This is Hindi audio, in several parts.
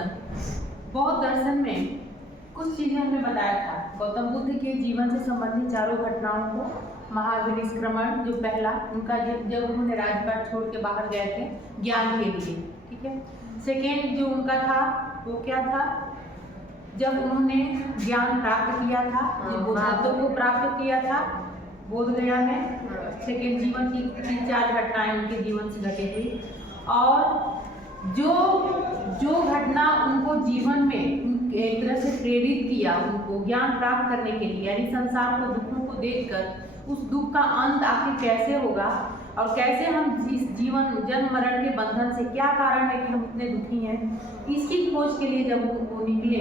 दर्शन। बौद्ध दर्शन में कुछ चीजें हमने बताया था। गौतम बुद्ध के जीवन से संबंधित चारों घटनाओं को, महाविनिष्क्रमण जो पहला उनका, जब उन्होंने राजपाट छोड़ के बाहर गए थे ज्ञान के लिए, ठीक है। सेकेंड जो उनका था वो क्या था, जब उन्होंने ज्ञान प्राप्त किया था, जो बुद्धत्व को प्राप्त किया था बोध गया में। सेकेंड जीवन की 3-4 घटनाएं उनके जीवन से घटी थी, और जो घटना उनको जीवन में एक तरह से प्रेरित किया, उनको ज्ञान प्राप्त करने के लिए, यानी संसार को, दुखों को देखकर उस दुख का अंत आखिर कैसे होगा और कैसे हम इस जीवन जन्म मरण के बंधन से, क्या कारण है कि हम इतने दुखी हैं, इसकी खोज के लिए जब वो निकले,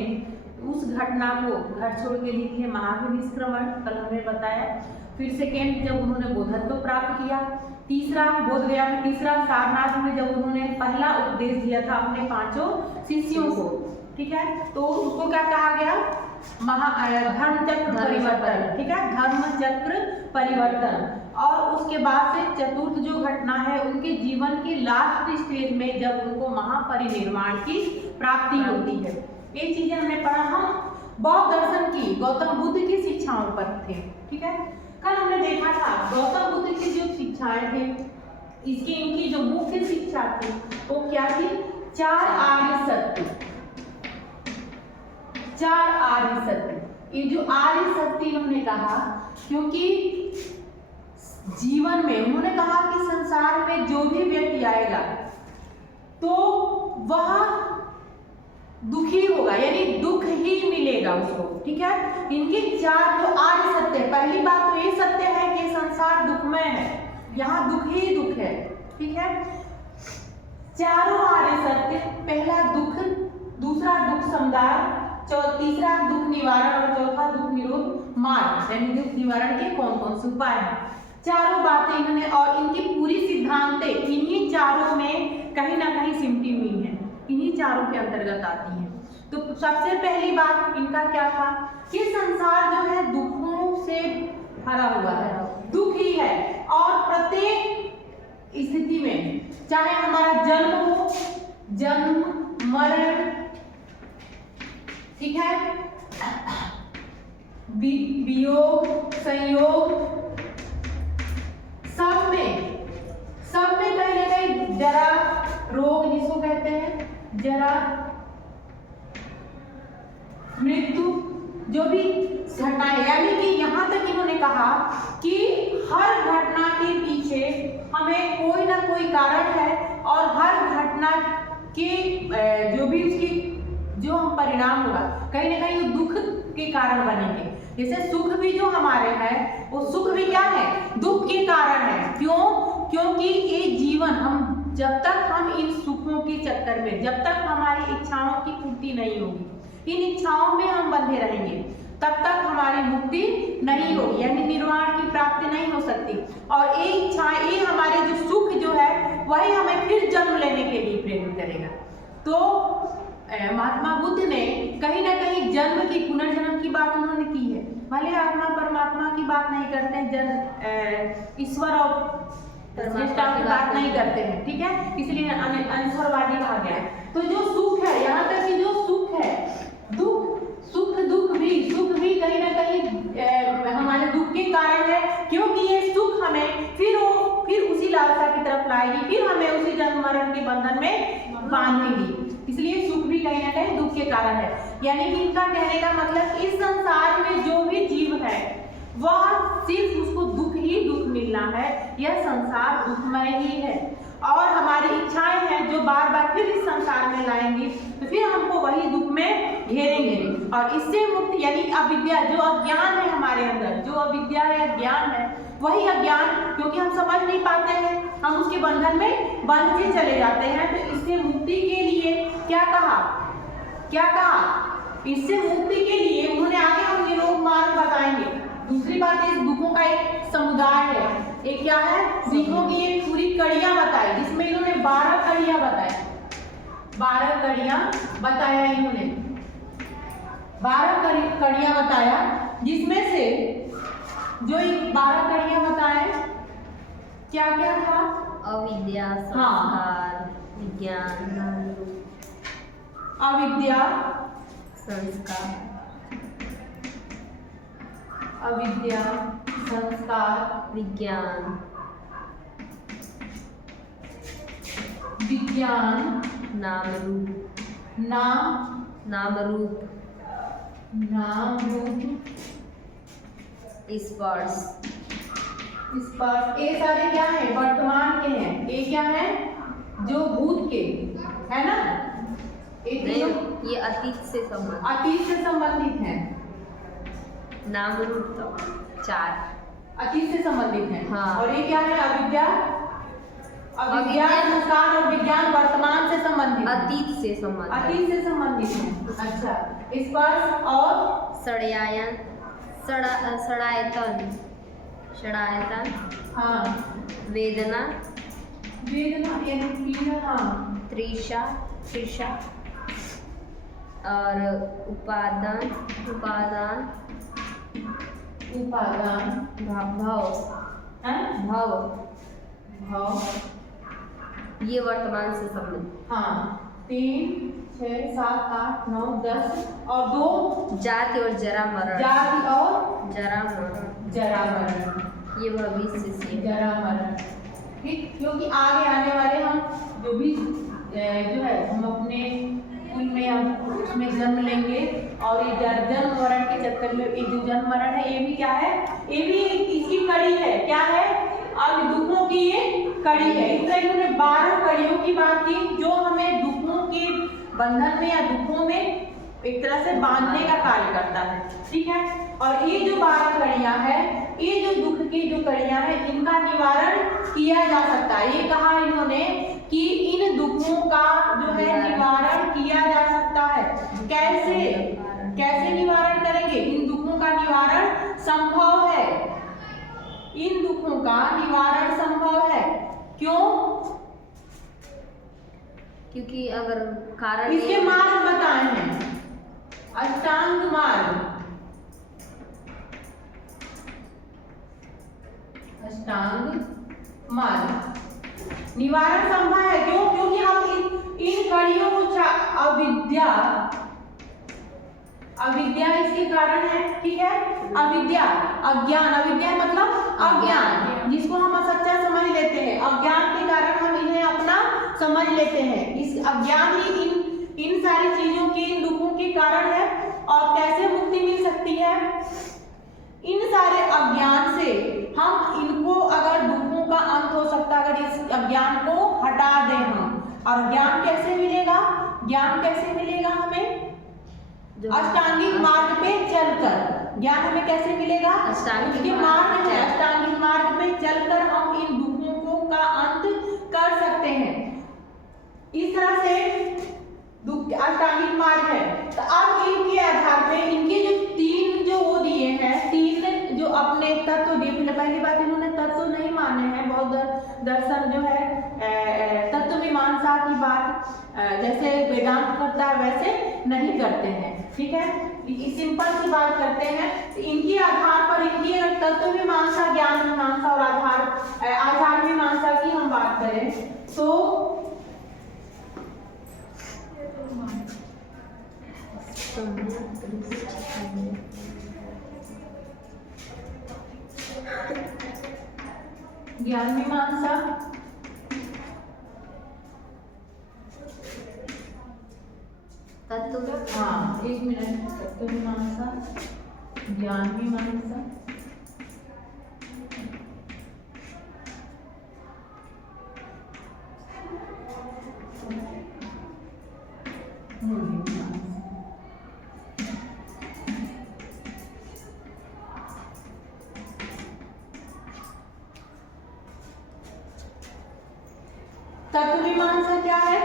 उस घटना को घर छोड़ के लिखे महाविनिष्क्रमण, कल हमने बताया। फिर सेकेंड जब उन्होंने बुद्धत्व प्राप्त किया, तीसरा बोध गया में, तीसरा सारनाथ में जब उन्होंने पहला उपदेश दिया था अपने 5 शिष्यों को, ठीक है, तो उसको क्या कहा गया, धर्म चक्र परिवर्तन, ठीक है, धर्म चक्र परिवर्तन। और उसके बाद से चतुर्थ जो घटना है उनके जीवन के लास्ट स्टेज में जब उनको महापरिनिर्वाण की प्राप्ति होती है। ये चीजें हमने पढ़ा। हम बौद्ध दर्शन की, गौतम बुद्ध की शिक्षाओं पर थे, ठीक है। कल हमने देखा था गौतम बुद्ध की जो शिक्षाएं थे, इसकी इनकी जो मुख्य शिक्षा थी वो क्या थी, 4 आर्य सत्य। 4 आर्य सत्य। ये जो आर्य सत्य इन्होंने कहा, क्योंकि जीवन में उन्होंने कहा कि संसार में जो भी व्यक्ति आएगा तो वह दुखी होगा, यानी दुख ही मिलेगा उसको, ठीक है। इनके 4 जो आर्य सत्य, पहली बात तो ये सत्य है कि संसार दुखमय है, यहाँ दुख ही दुख है, ठीक है। चारों आर्य सत्य, पहला दुख, दूसरा दुख समुदाय, तीसरा दुख निवारण और चौथा दुख निरोध मार्ग, यानी दुख निवारण के कौन कौन से उपाय हैं। चारों बातें इन्होंने, और इनकी पूरी सिद्धांतें इन्हीं चारों में कहीं ना कहीं सिमटी हुई हैं, इन्हीं चारों के अंतर्गत आती हैं। तो सबसे पहली बात इनका क्या था कि संसार जो है दुखों से भरा हुआ है, दुख ही है, और प्रत्येक स्थिति में, चाहे हमारा जन्म हो, जन्म मरण, ठीक है, वियोग संयोग, सब में कहीं ना कहीं जरा, रोग जिसको कहते हैं, जरा, मृत्यु, जो भी घटनाएं, यानी कि यहाँ तक इन्होंने कहा कि हर घटना के पीछे हमें कोई ना कोई कारण है, और हर घटना के जो भी उसकी जो हम परिणाम होगा, कहीं ना कहीं दुख के कारण बनेंगे। जैसे सुख भी जो हमारे हैं, वो सुख भी क्या है, दुख के कारण है। क्यों? क्योंकि ये जीवन, हम जब तक हम इन सुखों के चक्कर में, जब तक हमारी इच्छाओं की पूर्ति नहीं होगी, इन इच्छाओं में हम बंधे रहेंगे, तब तक हमारी मुक्ति नहीं होगी, यानी निर्वाण की प्राप्ति नहीं हो सकती। और ये इच्छाएं, ये हमारे जो सुख जो है, वही हमें फिर जन्म लेने के लिए प्रेरित करेगा। तो महात्मा बुद्ध ने कहीं ना कहीं जन्म की, पुनर्जन्म की बात उन्होंने की है। भले आत्मा परमात्मा की बात नहीं करते हैं, जन्म ईश्वर और सृष्टा की बात नहीं करते हैं, ठीक है, इसलिए अनश्वरवादी कहा गया है। तो जो सुख है, यहाँ तक कि जो सुख है, दुख भी कहीं ना कहीं हमारे दुख के कारण है, क्योंकि ये सुख हमें फिर उसी लालसा की तरफ लाएगी, फिर हमें उसी जन्म मरण के बंधन में बांधेगी। इसलिए सुख भी कहीं ना कहीं दुख के कारण है। यानी कि इनका कहने का मतलब, इस संसार में जो भी जीव है वह सिर्फ उसको दुख ही दुख मिलना है, यह संसार दुखमय ही है, और हमारी इच्छाएं हैं जो बार बार फिर इस संसार में लाएंगी, तो फिर हमको वही दुख में घेरेंगे। और इससे मुक्ति, यानी अविद्या, जो अज्ञान है हमारे अंदर, जो अविद्या है, अज्ञान है, वही अज्ञान, क्योंकि हम समझ नहीं पाते हैं, हम उसके बंधन में बंधे चले जाते हैं। तो इससे मुक्ति के लिए क्या कहा, इससे मुक्ति के लिए उन्होंने आगे हम निरोग मार्ग बताएंगे। दूसरी बात, इस दुखों का एक समुदाय है, एक क्या है, दुखों की एक पूरी कड़ियां बताई, जिसमें इन्होंने 12 कड़ियां बताई, 12 कड़ियां बताया इन्होंने, 12 कड़ियां बताया, जिसमें से जो 12 कड़ियां बताए, क्या क्या था, अविद्या, संस्कार, विज्ञान, अविद्या संस्कार, अविद्या संस्कार, विज्ञान, विज्ञान, नाम रूप, नाम रूप, स्पर्श, स्पर्श। ये सारे क्या है? वर्तमान के हैं। ये क्या है? जो भूत के है ना, नहीं, ये अतीत से संबंधित, अतीत से संबंधित है। नाम रूप तो 4 अतीत से संबंधित है। हाँ। और ये क्या है? अविद्या, अविद्या संस्कार और विज्ञान वर्तमान से संबंधित, अतीत से संबंधित, अतीत से संबंधित है। अच्छा, स्पर्श और षडयायन, षडायतन, हाँ, वेदना, वेदना यानी पीड़ा, तृषा, और उपादान, भाव, ये वर्तमान से संबंधित। हाँ, 3, 6, 7, 8, 9, 10 और 2 जाति और जरा मरण, जाति और जरा मरण, ये भविष्य से, जरा मरण। ठीक, क्योंकि आगे आने वाले हम जो भी जो है हम अपने उनमें हम उसमें जन्म लेंगे और ये जन्म मरण के चक्कर में ये जो जन्म मरण है ये भी क्या है? ये भी इसकी कड़ी है। क्या है? अब दुखों की ये कड़ी है। इस तरह इन्होंने 12 कड़ियों की बात की जो हमें दुखों के बंधन में या दुखों में एक तरह से बांधने का कार्य करता है। ठीक है, और ये जो 12 कड़ियां हैं, ये जो दुख की जो कड़ियां हैं, इनका निवारण किया जा सकता है। ये कहा इन्होंने कि इन दुखों का जो है निवारण किया जा सकता है। कैसे निवारण करेंगे? इन दुखों का निवारण संभव है, इन दुखों का निवारण संभव है। क्यों? क्योंकि अगर कारण इसके मार्ग बताए हैं, अष्टांग मार्ग, निवारण संभव है। क्यों? क्योंकि हम इन कड़ियों को अविद्या इसके कारण है। ठीक है, अविद्या, अज्ञान, अविद्या मतलब अज्ञान, जिसको हम सच्चा समझ लेते हैं। अज्ञान के कारण हम इन्हें अपना समझ लेते हैं। इस अज्ञान ही इन सारी चीजों के, इन दुखों के कारण है। और कैसे मुक्ति मिल सकती है? इन सारे अज्ञान से हम इनको, अगर दुखों का अंत हो सकता है अगर इस अज्ञान को हटा दें हम। और ज्ञान कैसे मिलेगा? ज्ञान कैसे मिलेगा हमें? अष्टांगिक मार्ग पे चलकर ज्ञान हमें कैसे मिलेगा? उसके मार्ग है, अष्टांगिक मार्ग पे चलकर हम इन दुखों का अंत कर सकते हैं। इस तरह से अष्टांगिक मार्ग है। तो अब इनके आधार पे इनके जो 3 जो वो दिए हैं, 3 जो अपने तत्व दिए। पहली बात, इन्होंने तत्व नहीं माने हैं। बौद्ध दर्शन जो है तत्व मीमांसा की बात जैसे वेदांत करता है वैसे नहीं करते हैं। ठीक है, सिंपल सी बात करते हैं। तो इनके आधार पर इनकी तत्व मीमांसा, ज्ञान मीमांसा और आधार मीमांसा की हम बात करें तो ज्ञान मीमांसा, तत्व, हाँ 1 मिनट, तत्व मीमांसा, ज्ञान मीमांसा, तत्व मीमांसा क्या है?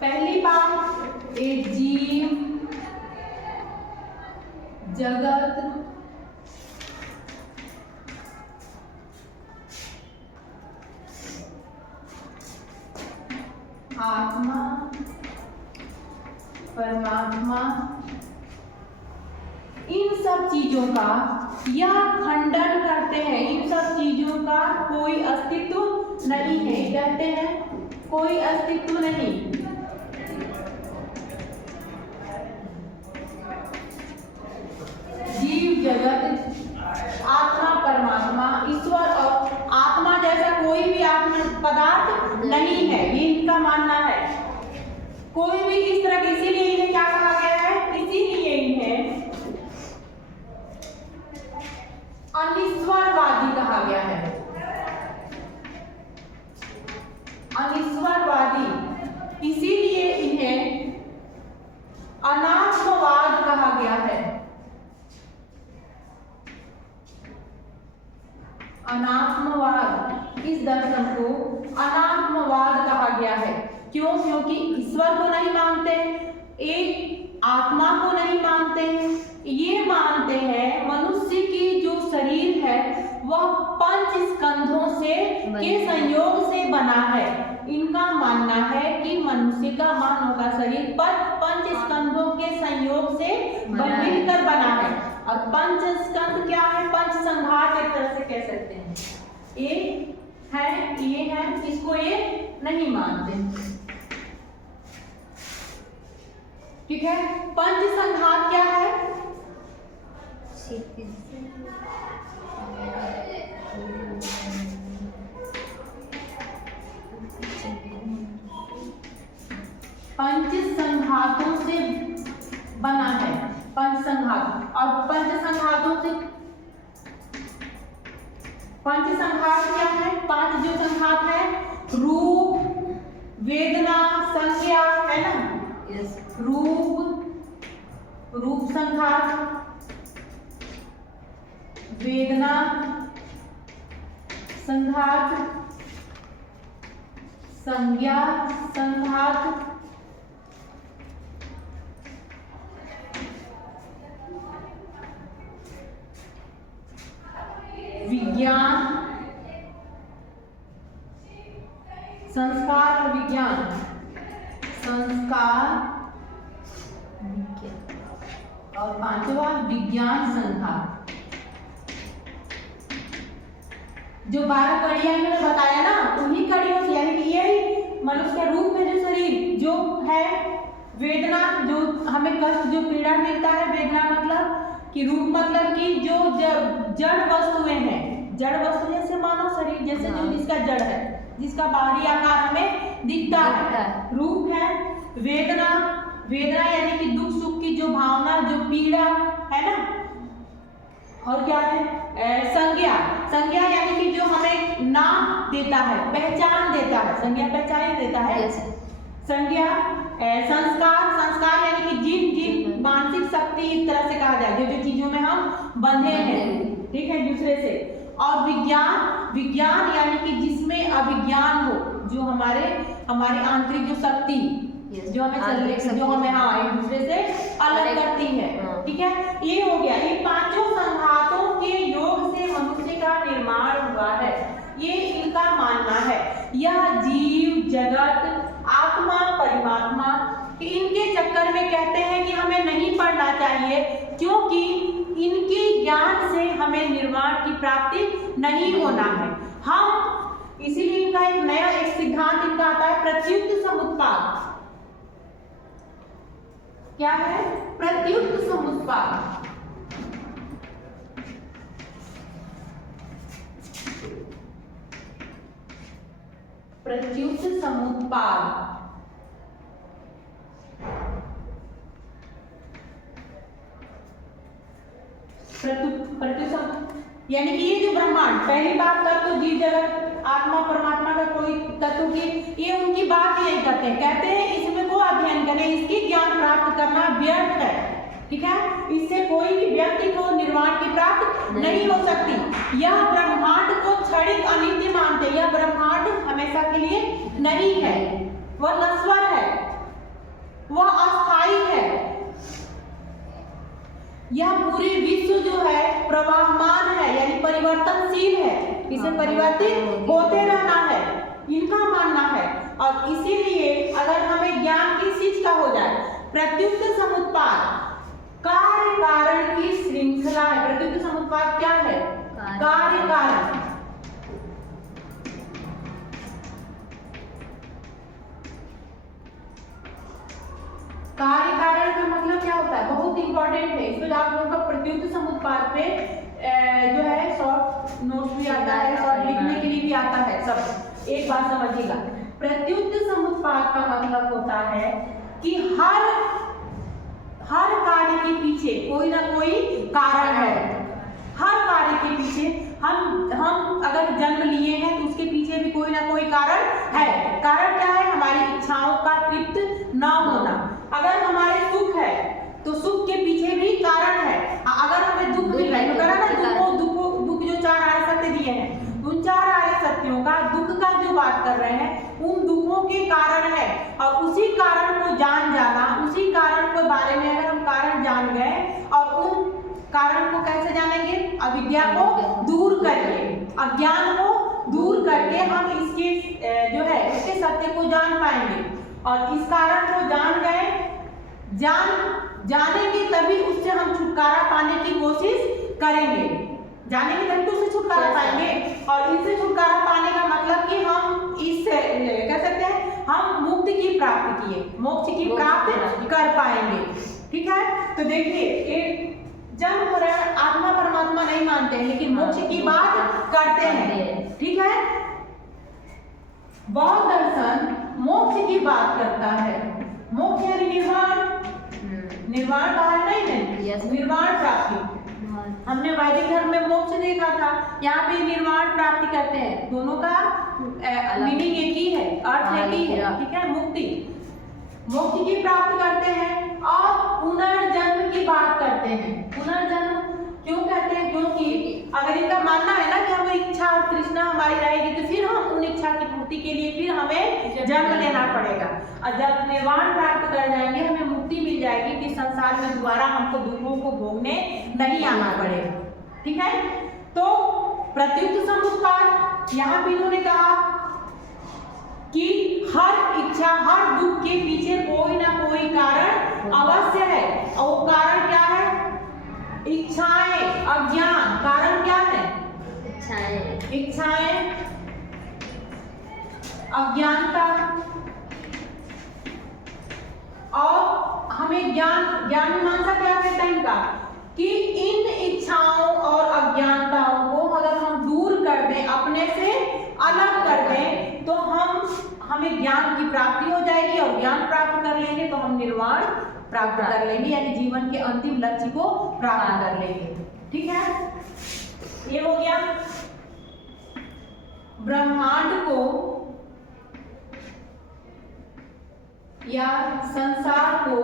पहली बात, एक जीव, जगत, आत्मा, परमात्मा, इन सब चीजों का यह खंडन करते हैं। इन सब चीजों का कोई अस्तित्व नहीं है। कहते हैं कोई अस्तित्व नहीं। कोई भी इस तरह के, इसीलिए इन्हें क्या कहा गया है, इसीलिए इन्हें अनिश्वरवादी कहा गया है। अनिश्वरवादी, इसीलिए इन्हें अनात्मवाद कहा गया है। अनात्मवाद, इस दर्शन को अनात्मवाद कहा गया है। क्यों? क्योंकि ईश्वर को नहीं मानते, एक आत्मा को नहीं मानते, ये मानते हैं मनुष्य की जो शरीर है वह पंच स्कंधों से के संयोग से बना है। इनका मानना है कि मनुष्य का मानव का शरीर पंच स्कंधों के संयोग से मिलकर बना है। और पंच स्कंध क्या है? पंच संघात एक तरह से कह सकते हैं। ये है, इसको ये नहीं मानते। ठीक है, पंच संघात क्या है? पंच संघातों से बना है, पंच संघात। और पंच संघातों से, पंच संघात क्या है? पांच जो संघात है, रूप, वेदना, संज्ञा, है ना? यस। रूप संघात, वेदना संघात, संज्ञा संघात, विज्ञान, संस्कार और विज्ञान, संस्कार और पांचवा विज्ञान संघात। जो 12 कड़ियां मैंने बताया ना, उन्हीं कड़ियों से, यानी कि यही मनुष्य के रूप में जो शरीर जो है, वेदना जो हमें कष्ट जो पीड़ा मिलता है, वेदना मतलब कि रूप मतलब कि जो जड़ वस्तुएं हैं, जड़ वस्तु जैसे मानव शरीर जैसे जो जिसका जड़ है, जिसका बाहरी आकार हमें दिखता है, रूप है। वेदना, वेदना यानी कि दुख सुख की जो भावना, जो पीड़ा है ना। और क्या है? संज्ञा, संज्ञा यानी कि जो हमें नाम देता है, पहचान देता है, संज्ञा पहचान देता है। संज्ञा, संस्कार, संस्कार यानी कि जिन मानसिक शक्ति इस तरह से कहा जाए, जो चीजों में हम बंधे हैं, ठीक है, दूसरे से। और विज्ञान, विज्ञान यानी कि जिसमें अभिज्ञान हो, जो हमारे आंतरिक जो शक्ति जो हमें हाँ एक दूसरे से अलग करती है। ठीक है, ये हो गया। ये पांचों संघातों के योग से मनुष्य का निर्माण हुआ है, ये इनका मानना है। यह जीव जगत आत्मा परमात्मा इनके चक्कर में कहते हैं कि हमें नहीं पढ़ना चाहिए, क्योंकि इनके ज्ञान से हमें निर्वाण की प्राप्ति नहीं होना है। हम इसीलिए इनका एक नया एक सिद्धांत इनका आता है, प्रत्युक्त समुत्पाद। क्या है? प्रत्युक्त समुत्पाद। प्रत्युक्त समुत्पाद यानी कि ये जो ब्रह्मांड, पहली बात तत्व जीव जगत आत्मा परमात्मा का कोई तत्व की ये उनकी बात ही नहीं करते हैं, कहते हैं इसमें को अध्ययन करें, इसकी ज्ञान प्राप्त करना व्यर्थ है। ठीक है, इससे कोई भी व्यक्ति को निर्वाण की प्राप्त नहीं हो सकती। यह ब्रह्मांड को क्षणिक अनित्य मानते, यह ब्रह्मांड हमेशा के लिए नहीं है, वह नश्वर है, वह अस्थाई है। यह पूरी विश्व जो है प्रवाहमान है, यानी परिवर्तनशील है, इसे परिवर्तित होते रहना है, इनका मानना है। और इसीलिए अगर हमें ज्ञान किस चीज का हो जाए, प्रत्युक्त समुत्पाद कार्य कारण की श्रृंखला है। प्रत्युक्त समुत्पाद क्या है? कार्य कारण। कार्य कारण का मतलब क्या होता है, बहुत इंपॉर्टेंट है। इसको आप लोगों का प्रत्युक्त समुत्पाद पे जो है शॉर्ट नोट्स भी आता है, शॉर्ट लिखने के लिए भी आता है। सब एक बात समझिएगा, प्रत्युक्त समुत्पाद का मतलब होता है कि हर कार्य के पीछे कोई ना कोई कारण है। हर कार्य के पीछे हम अगर जन्म लिए हैं तो उसके पीछे भी कोई ना कोई कारण है। कारण क्या है? हमारी इच्छाओं का तृप्त न होना। अगर हमारे सुख है तो सुख के पीछे भी कारण है। अगर हमें दुख मिल रहा है तो करा ना, दुख जो 4 आर्य सत्य दिए हैं, उन 4 आर्य सत्यों का दुख का जो बात कर रहे हैं, उन दुखों के कारण है। और उसी कारण को जाना, उसी कारण के बारे में अगर हम कारण जान गए और उन कारण को कैसे जानेंगे? अविद्या को दूर करके, अज्ञान को दूर करके हम इसके जो है इसके सत्य को जान पाएंगे। और इस कारण को जान गए, जानेंगे तभी उससे हम छुटकारा पाने की कोशिश करेंगे। जानेंगे तभी तो उससे छुटकारा पाएंगे। और इससे छुटकारा पाने का मतलब कि हम इससे कह सकते हैं हम मुक्ति की प्राप्ति किए, मोक्ष की प्राप्ति कर पाएंगे। ठीक है, तो देखिए जन्म मरण आत्मा परमात्मा नहीं मानते हैं, लेकिन मोक्ष की बात करते हैं। ठीक है, बौद्ध दर्शन मोक्ष की बात करता है। मोक्ष यानी निर्वाण, निर्वाण कहा नहीं है, निर्वाण प्राप्ति। हमने वैदिक धर्म में मोक्ष देखा था, यहाँ पे निर्वाण प्राप्ति करते हैं। दोनों का मीनिंग एक ही है, अर्थ एक ही है। ठीक है, मुक्ति, मोक्ष की प्राप्ति करते हैं। और पुनर्जन्म की बात करते हैं। पुनर्जन्म क्यों कहते हैं? क्योंकि अगर इनका मानना है ना कि हमें इच्छा और तृष्णा हमारी रहेगी तो फिर हम उन इच्छा की पूर्ति के लिए फिर हमें जन्म लेना पड़ेगा। और जब निर्वाण प्राप्त कर जाएंगे, हमें मुक्ति मिल जाएगी कि संसार में दोबारा हमको दुखों को भोगने नहीं आना पड़ेगा। ठीक है, तो प्रत्युक्त समुत्पाद यहाँ पे इन्होंने कहा कि हर इच्छा, हर दुख के पीछे कोई ना कोई कारण अवश्य है। और वो कारण क्या है? इच्छाएं, अज्ञान। कारण क्या है? इच्छाएं, अज्ञानता। और हमें ज्ञान मीमांसा क्या कहता है इनका? कि इन इच्छाओं और अज्ञानताओं को अगर हम दूर कर दें, अपने से अलग कर दें, तो हमें ज्ञान की प्राप्ति हो जाएगी। और ज्ञान प्राप्त कर लेंगे तो हम निर्वाण प्राप्त कर लेंगे, यानी जीवन के अंतिम लक्ष्य को प्राप्त कर लेंगे। ठीक है, ये हो गया। ब्रह्मांड को या संसार को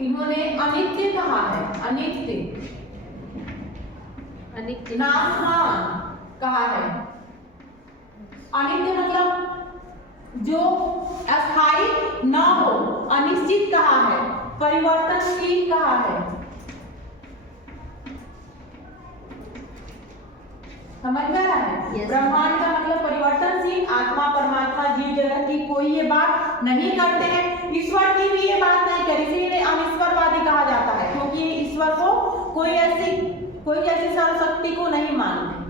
इन्होंने अनित्य कहा है। अनित्य नाशवान कहा है। अनित्य मतलब जो अस्थायी न हो, अनिश्चित कहा है, परिवर्तनशील कहा है। समझ में आ रहा है? yes. ब्रह्मांड का मतलब परिवर्तनशील। आत्मा परमात्मा जीव जगत की कोई ये बात नहीं करते हैं। ईश्वर की भी ये बात नहीं करी, इसीलिए अनिश्वरवादी कहा जाता है, क्योंकि ईश्वर को कोई ऐसी सर्वशक्ति को नहीं मानते।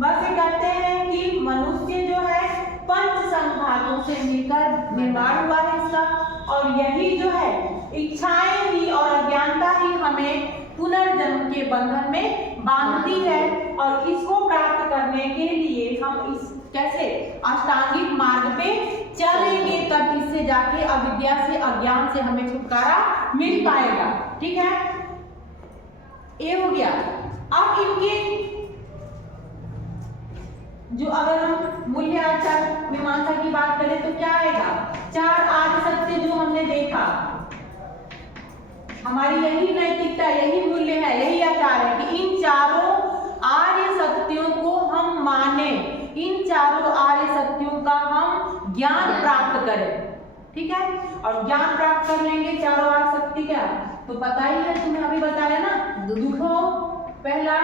बस ये कहते हैं कि मनुष्य जो है 5 संघातों से मिलकर निर्माण हुआ है इसका। और यही जो है इच्छाएं ही और अज्ञानता ही हमें पुनर्जन्म के बंधन में बांधती है। और इसको प्राप्त करने के लिए हम इस कैसे अष्टांगिक मार्ग पे चलेंगे, तब इससे जाके अविद्या से, अज्ञान से हमें छुटकारा मिल पाएगा। ठीक है, ये हो गया। अब इनके जो अगर हम मूल्य आचार मीमांसा की बात करें तो क्या आएगा? 4 आर्य सत्य जो हमने देखा, हमारी यही नैतिकता, यही मूल्य है, यही आचार है कि इन चारों आर्य सत्यों को हम माने, इन चारों आर्य सत्यों का हम ज्ञान प्राप्त करें। ठीक है, और ज्ञान प्राप्त कर लेंगे चारों आर्य सत्य क्या तो पता ही है, तुम्हें अभी बताया ना। दुखों पहला,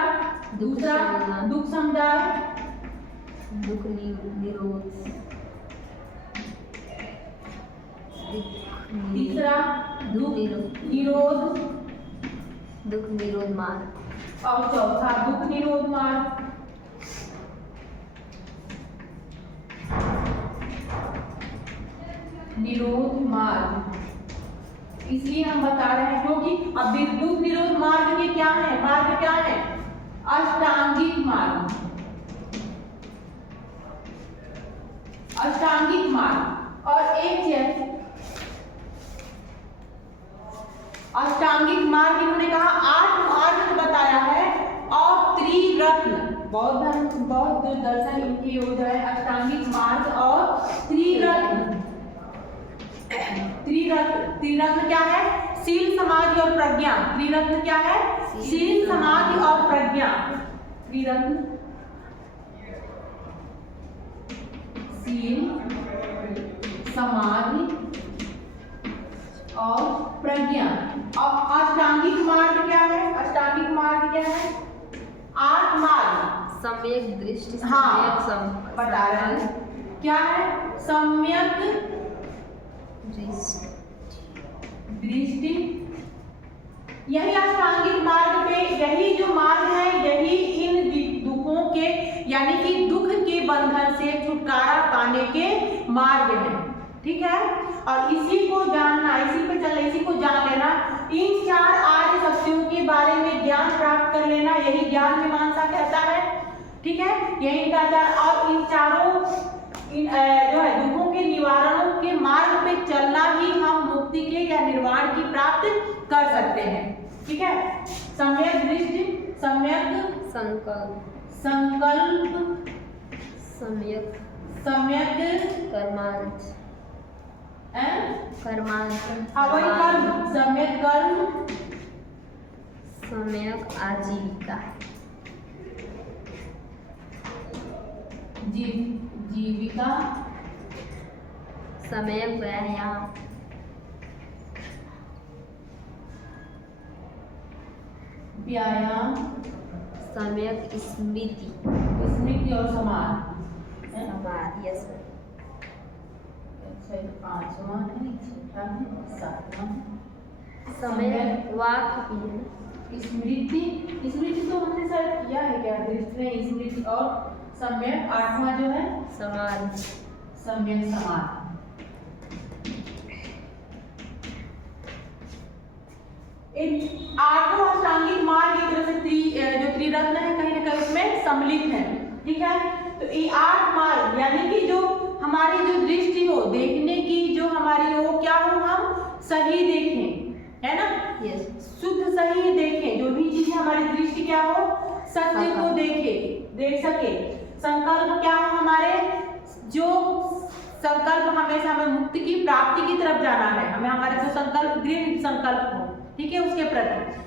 दूसरा दुख समुदाय, दुख निरोध, तीसरा दुख निरोध, दुख निरोध मार्ग, और चौथा दुख निरोध मार्ग। निरोध मार्ग इसलिए हम बता रहे हैं क्योंकि अब दुख निरोध मार्ग के क्या है? मार्ग क्या है? अष्टांगिक मार्ग। अष्टांगिक मार्ग जो दर्शन इनकी जो है अष्टांगिक मार्ग और त्रिरत्न। त्रिरत्न क्या है? शील, समाधि और प्रज्ञा। त्रिरत्न क्या है? शील, समाधि और प्रज्ञा। त्रिरत्न शील, समाधि और प्रज्ञा। और अष्टांगिक मार्ग क्या है? अष्टांगिक मार्ग क्या है? 8 मार्ग। सम्यक दृष्टि, हाँ, सम्यक बता रहे हैं क्या है? सम्यक दृष्टि। यही अष्टांगिक मार्ग पे, यही जो मार्ग है, यही इन दुखों के यानी कि दुख के बंधन से छुटकारा पाने के मार्ग है। ठीक है, और इसी को जानना, इसी पे चलना, इसी को जान लेना, इन 4 आर्य सत्यों के बारे में ज्ञान प्राप्त कर लेना, यही ज्ञान मीमांसा कहता है। ठीक है, यही आचार, और इन चारों जो है दुखों के निवारणों के मार्ग पे चलना ही हम मुक्ति के या निर्वाण की प्राप्त कर सकते हैं। ठीक है, सम्यक दृष्टि, सम्यक संकल्प, सम्यक कर्मांत, वही कर्म, सम्यक कर्म, सम्यक आजीविका, जीविका, सम्यक व्यायाम, सम्यक स्मृति और समाधि। यस, 5वां है, 6वां है, 7वां। सम्यक वाक भी है। स्मृति तो हमने शायद किया है क्या? दृष्टि नहीं, स्मृति और सम्यक 8वां जो है समाधि, सम्यक समाधि। इन 8 अष्टांगिक मार्ग एक तरह से जो त्रिरत्न है कहीं ना कहीं उसमें सम्मिलित है। ठीक है, तो ये 8 मार्ग यानी कि जो हमारी जो दृष्टि हो, देखने की जो हमारी हो, क्या हो, हम सही देखें, है ना? यस, शुद्ध सही देखें, जो भी चीज हमारी दृष्टि क्या हो, सत्य को देख सके। संकल्प क्या हो हमारे, जो संकल्प हमेशा हमें मुक्ति की प्राप्ति की तरफ जाना है, हमें हमारे जो संकल्प दृढ़ संकल्प हो, ठीक है, उसके प्रति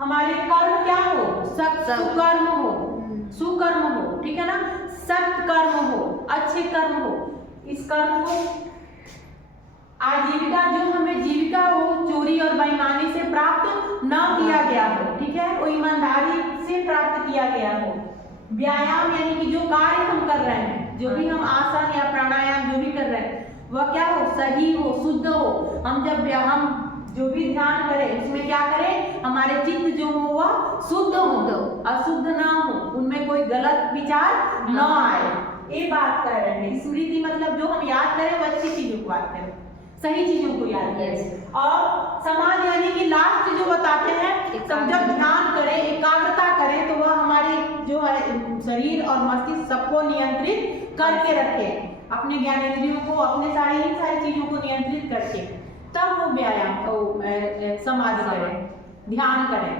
हमारे कर्म क्या हो, सुकर्म हो, सुकर्म हो, ठीक है ना, सत्कर्म हो, अच्छे कर्म हो। इस कर्म को आजीविका, जो हमें जीविका हो, चोरी और बेईमानी से प्राप्त न किया गया हो, ठीक है, वो ईमानदारी से प्राप्त किया गया हो। व्यायाम यानी कि जो कार्य हम कर रहे हैं, जो भी हम आसन या प्राणायाम जो भी कर रहे हैं, वह क्या हो, सही हो, शुद्ध हो। हम जब हम जो भी ध्यान करें उसमें क्या करें, हमारे चित्त जो हो वह शुद्ध हो, अशुद्ध ना हो, उनमें कोई गलत विचार न आए, ये बात कर रहे हैं। स्मृति मतलब जो हम याद करें वो अच्छी चीजों को याद करें, सही चीजों को याद करें। और समाज यानी कि लास्ट जो बताते हैं, तब जब ध्यान करें, एकाग्रता करें, तो वह हमारे जो है शरीर और मस्तिष्क सबको नियंत्रित करके रखे, अपने ज्ञानेंद्रियों को, अपने इन सारी चीजों को नियंत्रित करके तब वो व्यायाम समाधि करें, ध्यान करें।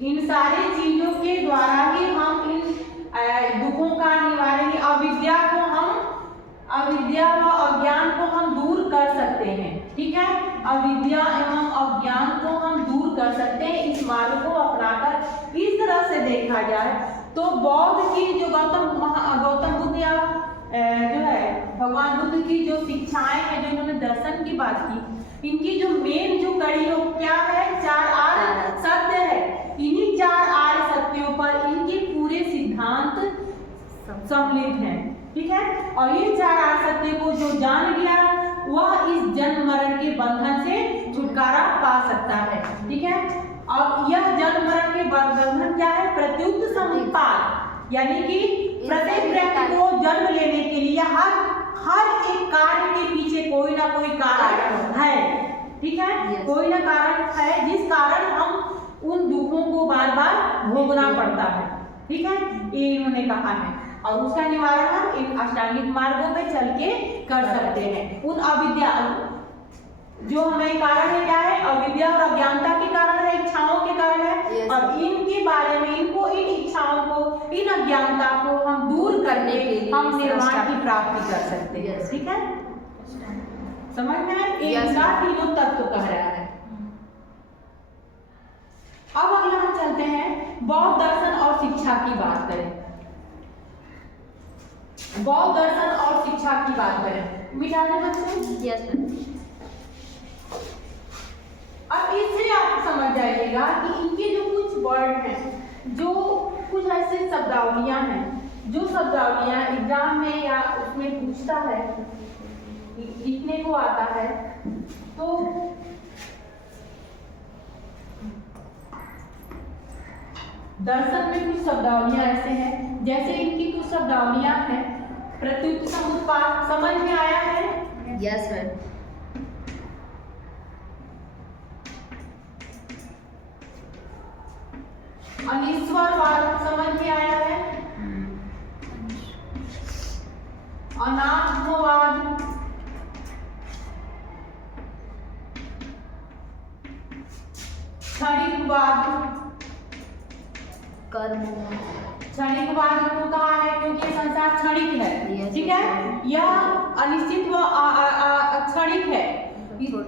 इन सारी चीजों के द्वारा ही हम इन दुखों का निवारण, अविद्या व अज्ञान को हम दूर कर सकते हैं। ठीक है, अविद्या एवं अज्ञान को हम दूर कर सकते हैं इस मार्ग को अपनाकर। इस तरह से देखा जाए तो बौद्ध की जो गौतम बुद्ध या जो है भगवान बुद्ध की जो शिक्षाएं हैं, जो इन्होंने दर्शन की बात की, इनकी जो मेन जो कड़ी हो क्या है, 4 आर्य सत्य है। इन्हीं 4 आर्य सत्यों पर इनके पूरे सिद्धांत सम्मिलित हैं। ठीक है, और ये 4 आर्य सत्य को जो जान गया वह इस जन्म मरण के बंधन से छुटकारा पा सकता है। ठीक है, और यह जन्म मरण के बंधन क्या है, प्रत्युत समुत्पाद, यानी कि प्रत्येक व्यक्ति को जन्म लेने के लिए हर एक कार्य के पीछे कोई ना कोई कारण है। ठीक है, कोई ना कारण है जिस कारण हम उन दुखों को बार बार भोगना पड़ता है। ठीक है, ये इन्होंने कहा है, और उसका निवारण हम इन अष्टांगिक मार्गों पे चल के कर सकते हैं। उन अविद्या जो हमें कारण है क्या है, अविद्या और अज्ञानता के कारण है, इच्छाओं के कारण है। Yes. और इनके बारे में, इनको, इन इच्छाओं को, इन अज्ञानता को हम दूर करने के लिए हम निर्वाण की प्राप्ति कर सकते हैं। Yes. ठीक है, समझ में आए? Yes. इनका तीनों तत्व कह रहा है। अब अगला हम चलते हैं बौद्ध दर्शन और शिक्षा की बात करें। बौद्ध दर्शन और शिक्षा की बात करें, मिटा दे बच्चे। Yes ma'am. अब इससे आप समझ जाइएगा कि इनके जो कुछ वर्ड हैं, जो कुछ ऐसे शब्दावलियां हैं, जो शब्दावलियां एग्जाम में या उसमें पूछता है, लिखने को आता है, तो दर्शन में कुछ शब्दावलियां ऐसे हैं, जैसे इनकी कुछ शब्दावलियां हैं। प्रत्युत समुत्पाद समझ में आया है? Yes ma'am. अनीश्वरवाद समझ में आया है? अनात्मवाद, क्षणिकवाद। कर्म। क्षणिकवाद क्यों कहा है? क्योंकि ये संसार क्षणिक है। Yes. ठीक है, यह अनिश्चित व क्षणिक है,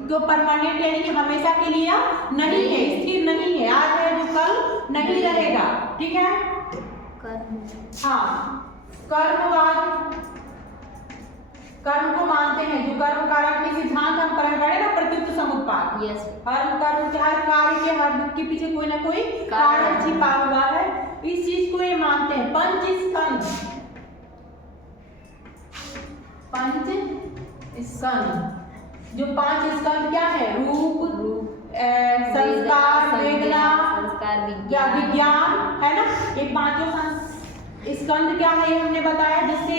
तो परमानेंट यानी कि हमेशा के लिए नहीं है, स्थिर नहीं है, आज है जो कल नहीं रहेगा। ठीक है, कर्म। हाँ। कर्मवाद, कर्म को मानते हैं, जो कर्म कारक के सिद्धांत हम पढ़े ना, प्रत्युत समुत्पाद। यस। हर कर्म के, हर कार्य के, हर दुख के पीछे कोई ना कोई कारण छिपा हुआ है, इस चीज को ये मानते हैं। पंच स्कंद, पंच स्कंद, जो 5 स्कंद क्या है? रूप, संस्कार, वेदना, संस्कार, क्या विज्ञान, है ना? ये पांचों स्कंद क्या है, ये हमने बताया, जिससे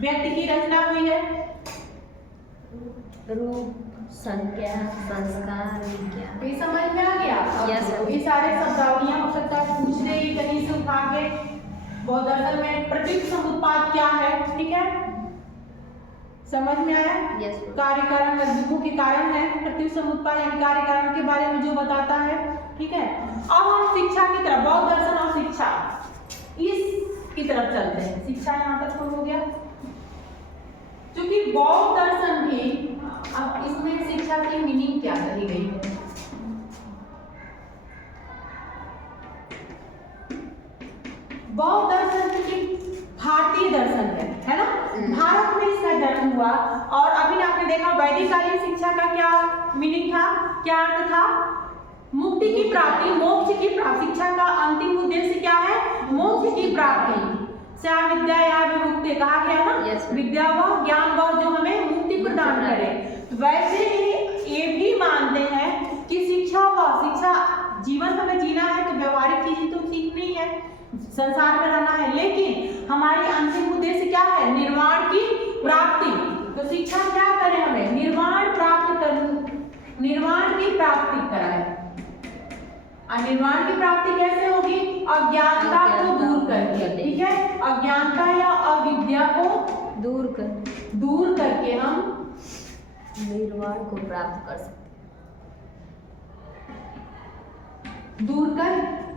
व्यक्ति की रचना हुई है। रूप, संज्ञा, संस्कार, विज्ञान। ये समझ में आ गया? Yes, sir. ये सारे शब्दावलियां हो सकता है पूछ ले कहीं से उठा के। बौद्ध दर्शन में प्रतीक समुत्पाद क्या है? ठीक है, समझ में आया? यस। कार्य कारण दुखों के कारण है, प्रतीक समुत्पाद यानी कार्य कारण के बारे में जो बताता है। ठीक है, अब हम शिक्षा की तरफ, बौद्ध दर्शन और शिक्षा, इस की तरफ चलते हैं। शिक्षा यहाँ तक तो हो गया, क्योंकि बौद्ध दर्शन भी, अब इसमें शिक्षा की मीनिंग क्या कही गई है? बौद्ध दर्शन की भारतीय दर्शन है ना? भारत में इसका जन्म हुआ, और अभी आपने देखा वैदिक कालीन शिक्षा का क्या मीनिंग था, क्या अर्थ था? मुक्ति की प्राप्ति, मोक्ष की प्राप्ति। शिक्षा का अंतिम उद्देश्य क्या है? मोक्ष की प्राप्ति। सा विद्या या विमुक्ति कहा गया ना? Yes. विद्या वह, ज्ञान वह जो हमें मुक्ति प्रदान करे। वैसे ही ये भी मानते हैं कि शिक्षा वह, शिक्षा, जीवन हमें जीना है तो व्यवहारिक चीजें तो सीखनी है, संसार में रहना है, लेकिन हमारी अंतिम उद्देश्य क्या है? निर्वाण की प्राप्ति। तो शिक्षा क्या करे? हमें निर्वाण प्राप्त कर, निर्वाण की प्राप्ति कराए। निर्वाण की प्राप्ति कैसे होगी? अज्ञानता को दूर करके। ठीक है, अज्ञानता या अविद्या को दूर करके हम निर्वाण को प्राप्त कर सकते हैं। दूर कर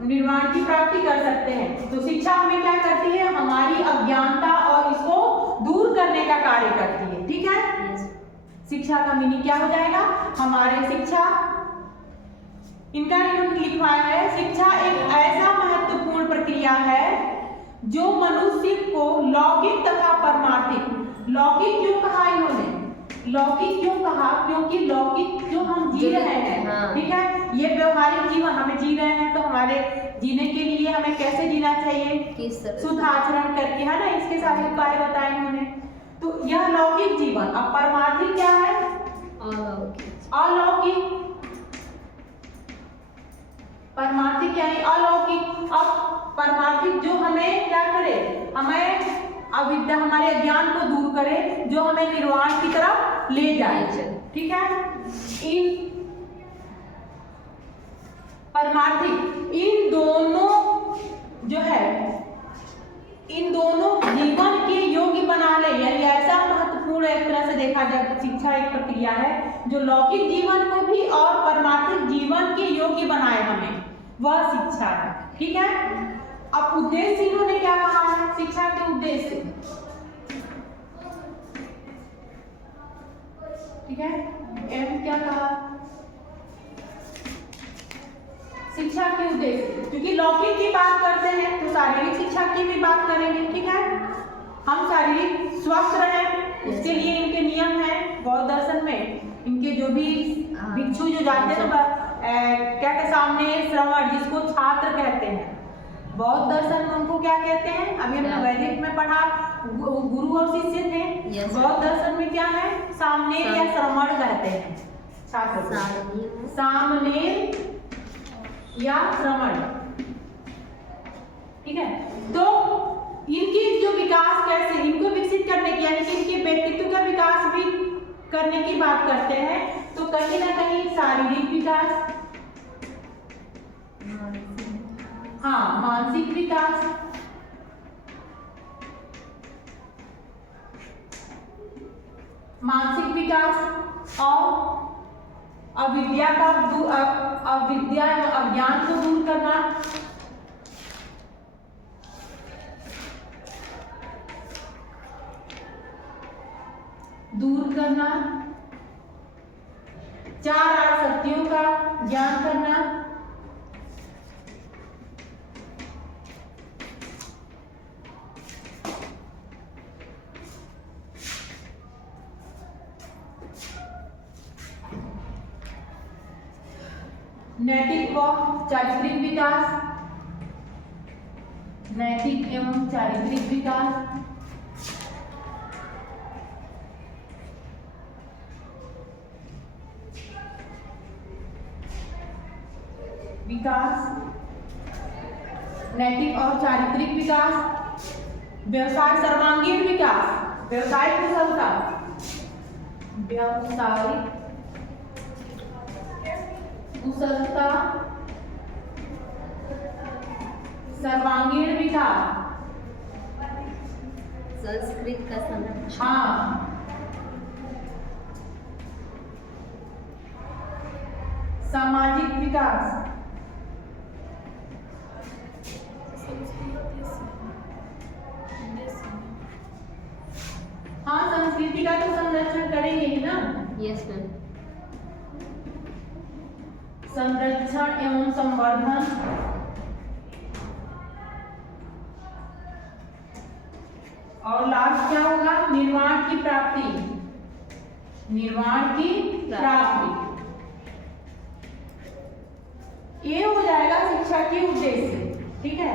निर्वाण की प्राप्ति कर सकते हैं। तो शिक्षा हमें क्या करती है? हमारी अज्ञानता और इसको दूर करने का कार्य करती है। ठीक है, शिक्षा का मीनिंग क्या हो जाएगा? हमारे शिक्षा, इनका इन्होंने लिखवाया है, शिक्षा एक ऐसा महत्वपूर्ण प्रक्रिया है जो मनुष्य को लौकिक तथा पारमार्थिक, लौकिक क्यों कहा इन्होंने? लौकिक क्यों कहा? क्योंकि लौकिक जो हम जी रहे हैं, हाँ। ठीक है, ये व्यवहारिक जीवन हमें जी रहे हैं, तो हमारे जीने के लिए हमें कैसे जीना चाहिए? किस तरह? शुद्ध आचरण करके, है ना? इसके सारे उपाय बताए इन्होंने। तो यह लौकिक जीवन। अब पारमार्थिक क्या है? अलौकिक। पारमार्थिक यानी अलौकिक। अब पारमार्थिक जो हमें क्या करे? हमें अविद्या, हमारे अज्ञान को दूर करे, जो हमें निर्वाण की तरफ ले जाए। ठीक है, इन पारमार्थिक, इन दोनों जो है, इन दोनों जीवन के योग्य बना ले, यानी ऐसा महत्वपूर्ण पूरा एक तरह से देखा जाए तो शिक्षा एक प्रक्रिया है जो लौकिक जीवन को भी और परमार्थिक जीवन के योग्य बनाए हमें, वह शिक्षा है। ठीक है। अब उद्देश्य इन्होंने क्या कहा है, शिक्षा के उद्देश्य, ठीक है, एम क्या कहा, शिक्षा के उद्देश्य, क्योंकि लौकिक की बात करते हैं तो शारीरिक शिक्षा की भी बात करेंगे। ठीक है, हम शारीरिक स्वस्थ रहें उसके लिए इनके नियम हैं। बौद्ध दर्शन में इनके जो भी भिक्षु जो जाते हैं तो क्या के सामने श्रवण, जिसको छात्र कहते हैं, बौद्ध दर्शन में उनको क्या कहते हैं, अभी हमने वैदिक में पढ़ा, गुरु और शिष्य थे। बौद्ध दर्शन में क्या है, सामने या श्रवण कहते हैं छात्र, सामने या श्रवण। ठीक है, तो इनकी जो विकास कैसे, इनको विकसित करने की यानी कि इनके व्यक्तित्व का विकास भी करने की बात करते हैं, तो कहीं ना कहीं शारीरिक विकास, हाँ, मानसिक विकास, मानसिक विकास और अविद्या का अविद्या अज्ञान को दूर करना, चार आसक्तियों का ज्ञान करना, नैतिक व चारित्रिक विकास, नैतिक एवं चारित्रिक विकास, नैतिक और चारित्रिक विकास, व्यवसाय सर्वांगीण विकास, व्यवसायिक कुशलता, व्यवसायिक कुशलता, सर्वांगीण विकास, संस्कृत का संरक्षण, हाँ, सामाजिक विकास, हाँ, संस्कृति का तो संरक्षण करेंगे ही ना। Yes ma'am. संरक्षण एवं संवर्धन, और लास्ट क्या होगा, निर्वाण की प्राप्ति, निर्वाण की प्राप्ति। ये हो जाएगा शिक्षा के उद्देश्य। ठीक है,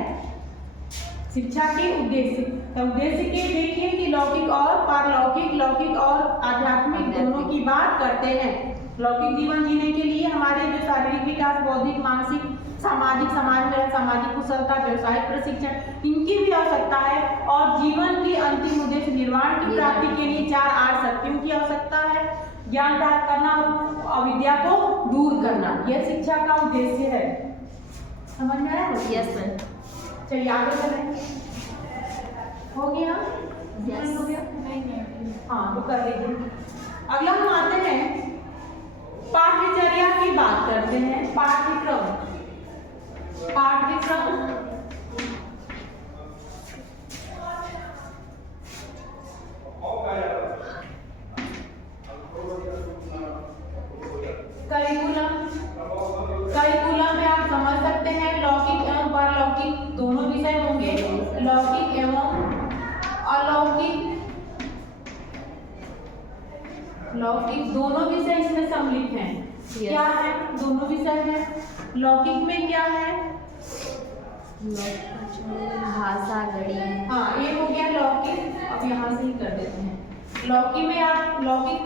शिक्षा के उद्देश्य, तो उद्देश्य के देखिए कि लौकिक और पारलौकिक, लौकिक और आध्यात्मिक दोनों की बात करते हैं। लौकिक जीवन जीने के लिए हमारे जो शारीरिक विकास, बौद्धिक, मानसिक, सामाजिक, समाज में सामाजिक कुशलता, व्यवसायिक प्रशिक्षण, इनकी भी आवश्यकता है, और जीवन की अंतिम उद्देश्य निर्वाण की प्राप्ति के लिए चार आसक्तियों की आवश्यकता है, ज्ञान प्राप्त करना और अविद्या को दूर करना, यह शिक्षा का उद्देश्य है। समझ में आया? Yes ma'am. चलिए आगे चलें। हो गया? यस। हो गया? हाँ, तो कर लीजिए। अगला हम आते हैं पाठ्यचर्या की बात करते हैं। पाठ्यक्रम, पाठ्यक्रम करिकुलम, करिकुलम में आप समझ सकते हैं लौकिक एवं पारलौकिक दोनों विषय होंगे, लौकिक एवं अलौकिक, लौकिक दोनों विषय इसमें सम्मिलित हैं। क्या है? दोनों विषय हैं। लौकिक में क्या है? भाषा, गणित। हाँ, ये हो गया लौकिक। अब यहाँ से ही कर देते हैं। लौकिक में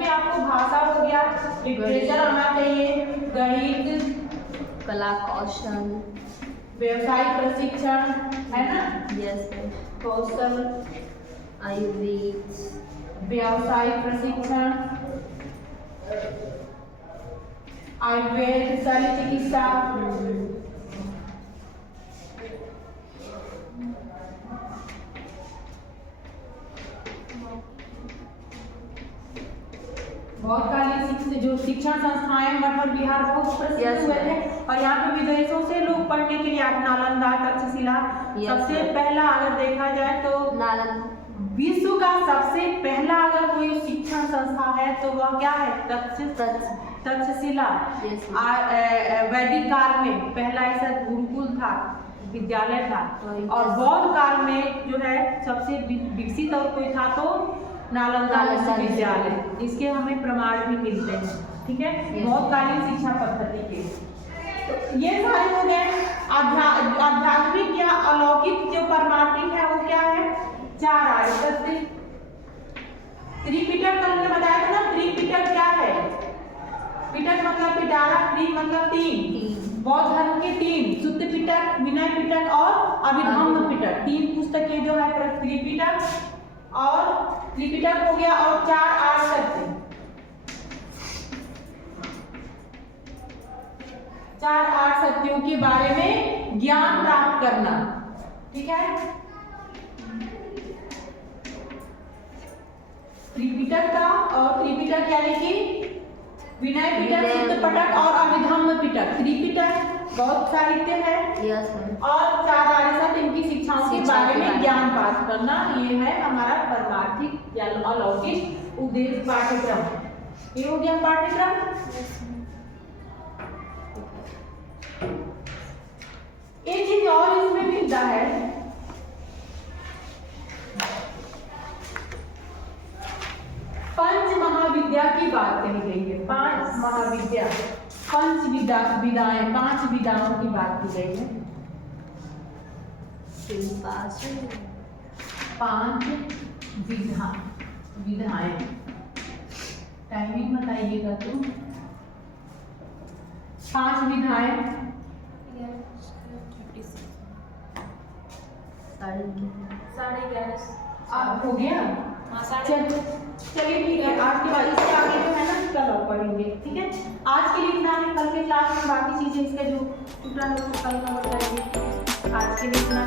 आपको भाषा हो गया, लिटरेचर आना चाहिए, गणित, कला कौशल, व्यवसायिक प्रशिक्षण, है ना? यस। कौशल, आयुर्वेद, व्यवसायिक प्रशिक्षण, आयुर्वेद, शल्य चिकित्सा, बहुत कालीन जो शिक्षण संस्थाएं मठ और विहार बहुत प्रसिद्ध Yes, हुए थे और यहाँ पे विदेशों से लोग पढ़ने के लिए आए। नालंदा, तक्षशिला, Yes, सबसे sir. पहला अगर देखा जाए तो नालंदा विश्व का सबसे पहला अगर कोई शिक्षण संस्था है तो वह क्या है? तक्षशिला। Yes, sir. वैदिक काल में पहला ऐसा गुरुकुल था, विद्यालय था। Right. और बौद्ध काल में जो है सबसे विकसित और कोई था तो नालंदा विश्वविद्यालय, जिसके हमें प्रमाण भी मिलते हैं। ठीक है, Yes. बौद्धकालीन शिक्षा पद्धति के। तो ये सारे हो गए। आध्यात्मिक या अलौकिक जो परमार्थिक है वो क्या है? 4 आए। त्रिपिटक कल ने बताया था ना, त्रिपिटक क्या है? पिटक मतलब पिटारा, त्रि मतलब 3। बौद्ध धर्म के 3, शुद्ध पिटक, विनय पिटक और अभिधम्म पिटक। 3 पुस्तकें जो है त्रिपिटक और त्रिपिटक हो गया और 4 आर्षसत्य। 4 आर्षसत्यों के बारे में ज्ञान प्राप्त करना। ठीक है, त्रिपिटक का और त्रिपिटक यानी कि विनय पिटक, शुद्ध पिटक और अभिधम्म पिटक। त्रिपिटक बौद्ध साहित्य है। Yes, sir. और 4 आर्षसत्य इनकी शिक्षाओं के बारे में ज्ञान प्राप्त करना। ये है हमारा परमार्थिक या अलौकिक उद्देश्य पाठ्यक्रम। ये हो गया पाठ्यक्रम। एक चीज और इसमें मिलता है, पंच महाविद्या की बात कही गई है। 5 महाविद्या, पंच विदाएं, 5 विदाओं की बात की गई है। 5 विधाएं। टाइमिंग बताइएगा तुम। 5 विधाएं। 11:30 हो गया। चलिए ठीक है, आज के बाद इससे आगे जो है ना कल और पढ़ेंगे। ठीक है, आज के लिए इतना है। कल के क्लास में बाकी चीजें इसका जो टूटा है उसको कल कवर करेंगे। आज के लिए इतना।